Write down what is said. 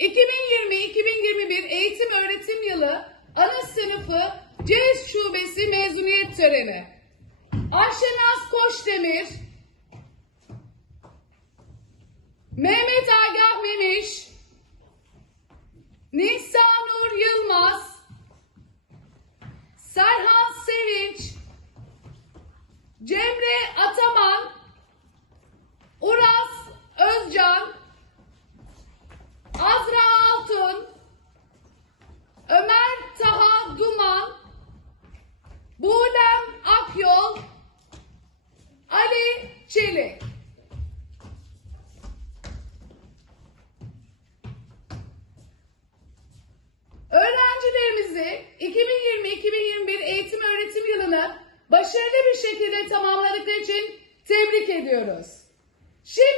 2020-2021 eğitim öğretim yılı ana sınıfı C şubesi mezuniyet töreni. Ayşenaz Koçdemir, Mehmet Agah Memiş, Nisanur Yılmaz, Serhan Çelik. Öğrencilerimizi 2020-2021 eğitim öğretim yılını başarılı bir şekilde tamamladıkları için tebrik ediyoruz. Şimdi